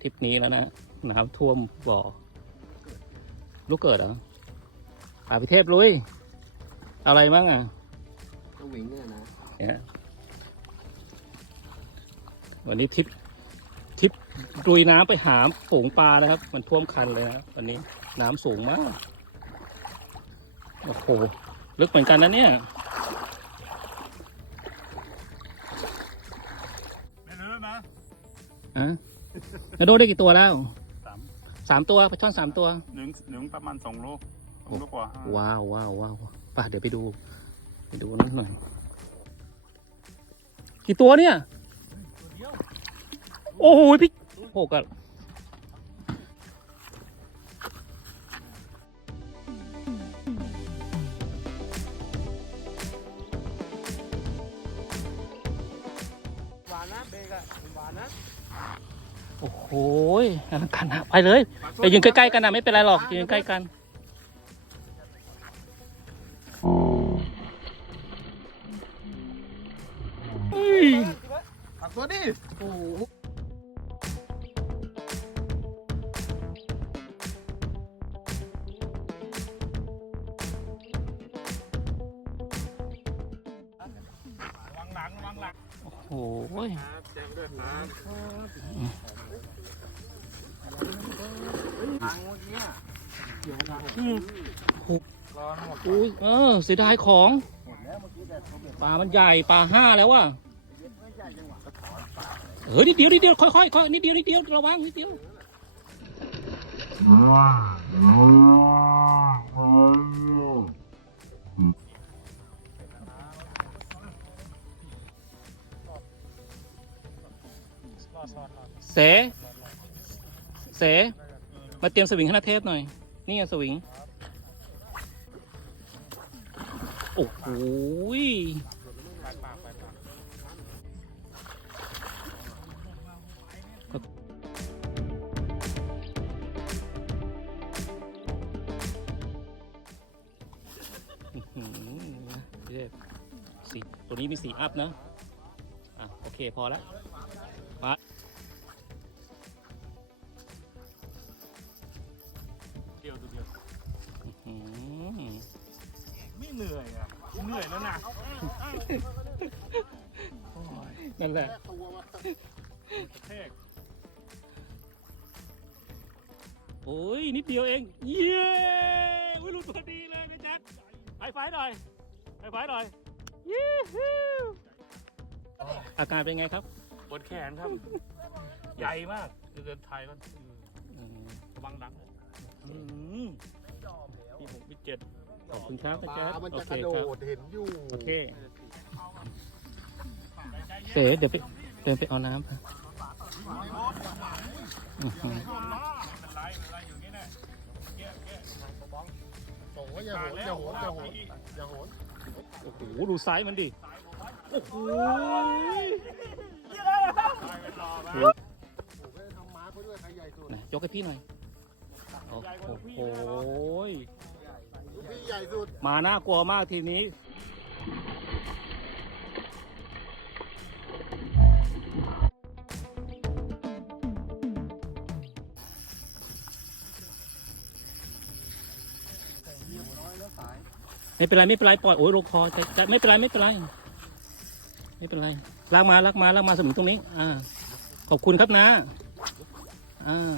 ทริปนี้แล้วนะน้ำท่วมบ่อ ลูกเกิดเหรอป่าพิเทพลุยเอาอะไรบ้างอะก็วิ่งเนี่ยนะเนี่ยวันนี้ทริปทริปลุยน้ำไปหาฝูงปลานะครับ มันท่วมคันเลยนะครับวันนี้น้ำสูงมาก โอ้โห ลึกเหมือนกันนะเนี่ยไม่รู้นะอะ แล้วโดได้กี่ตัวแล้วสามสามตัวปลาช่อนสามตัว หนึ่งหนึ่งประมาณสองโลสองโลกว่าว้าวว้าวว้าวไป่ะเดี๋ยวไปดู ไปดูนั่นหน่อย กี่ตัวเนี่ย โอ้โหพี่โหกอะ โอ้โหอลังการนะไปเลยไปยืนใกล้ๆกันนะไม่เป็นไรหรอกยืนใกล้กันขับตัวดิโอ้ หลังวางหลังโอ้โหครับแจ้งด้วยครับทางเมื่อกี้เกี่ยวทางร้อนหมดอุ้ยเออเสียดายของปลามันใหญ่ปลาห้าแล้วว่ะไม่ใหญ่จังหวะก็ถอนปากเออนิดเดียวนิดเดียวค่อยๆค่อยนิดเดียวนิดเดียวระวังนิดเดียวว้าว เส เส มาเตรียมสวิงให้นาเทพหน่อย นี่ไงสวิง โอ้โหยปากปากปากปากอื้อหือนะพี่เทพสีตัวนี้มีสีอัพนะ อะ โอเคพอแล้ว ไม่เหนื่อยอะเหนื่อยแล้วนะโอ้ยนั่นแหละตัววะเทกโอ้ยนิดเดียวเอง เย้อุ้ยหลุดพอดีเลยพี่แจ๊คไฮไฟว์หน่อยไฮไฟว์หน่อยยี่ฮู้อาการเป็นไงครับปวดแขนครับ ใหญ่มากเดินไทยมันอืมระวังดังอืม ที่หกที่เจ็ดขอบคุณครับปพี่ลาแจ๊คมันโอจะเคกระโดครับดเห็นอยู่โอเคเสเดี๋ยวไปเดินไปเอาน้ำค่ะอื้อหือเป็นไรเป็นไรอยู่นี่แน่แก้แก้ส่งว่าอย่าโหนอย่าโหนอย่าโหนอย่าโหนโอ้โหดูไซส์มันดิโอ้โหตายเป็นรอมาโอ้โหทำม้าเขาด้วยใครใหญ่สุดไหนยกให้พี่หน่อย โอ้โหลูกพี่ใหญ่สุด มาน่ากลัวมากทีนี้ไม่เป็นไรไม่เป็นไรปล่อยโอ้ยลงคอจะจะไม่เป็นไรไม่เป็นไรไม่เป็นไรลากมาลากมาลากมาสมิงตรงนี้ อ่า ขอบคุณครับนะอ่า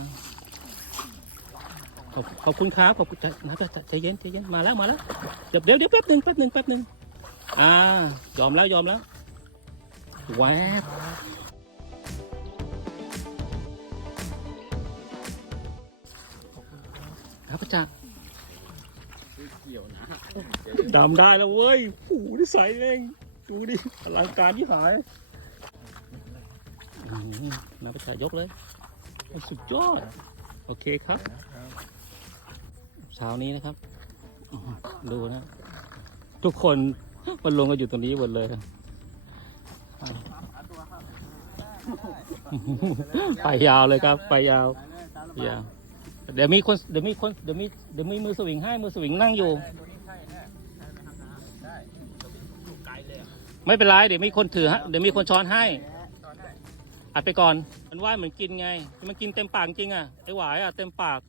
ขอบขอบคุณครับขอบคุณใจนะใจใจเย็นใจเย็นมาแล้วมาแล้วเดี๋ยวเดี๋ยวเดี๋ยวแป๊บหนึ่งแป๊บหนึ่งแป๊บหนึ่งอ่ายอมแล้วยอมแล้วแวบครับพระจักรเกี่ยวนะดำได้แล้วเว้ยผูที่ใสเองดูดิอลังการที่หายอืมน้ำประชายกเลย สุดยอด โอเคครับ เช้านี้นะครับ ดูนะ ทุกคนมันลงกันอยู่ตรงนี้หมดเลยไปยาวเลยครับ ไปยาวยาวเดี๋ยวมีคนเดี๋ยวมีคนเดี๋ยวมีเดี๋ยวมีมือสวิงให้มือสวิงนั่งอยู่ ไม่เป็นไรเดี๋ยวมีคนถือฮะเดี๋ยวมีคนช้อนให้อัดไปก่อน มันว่าเหมือนกินไง มันกินเต็มปากจริงอะไอหวายอะเต็มปาก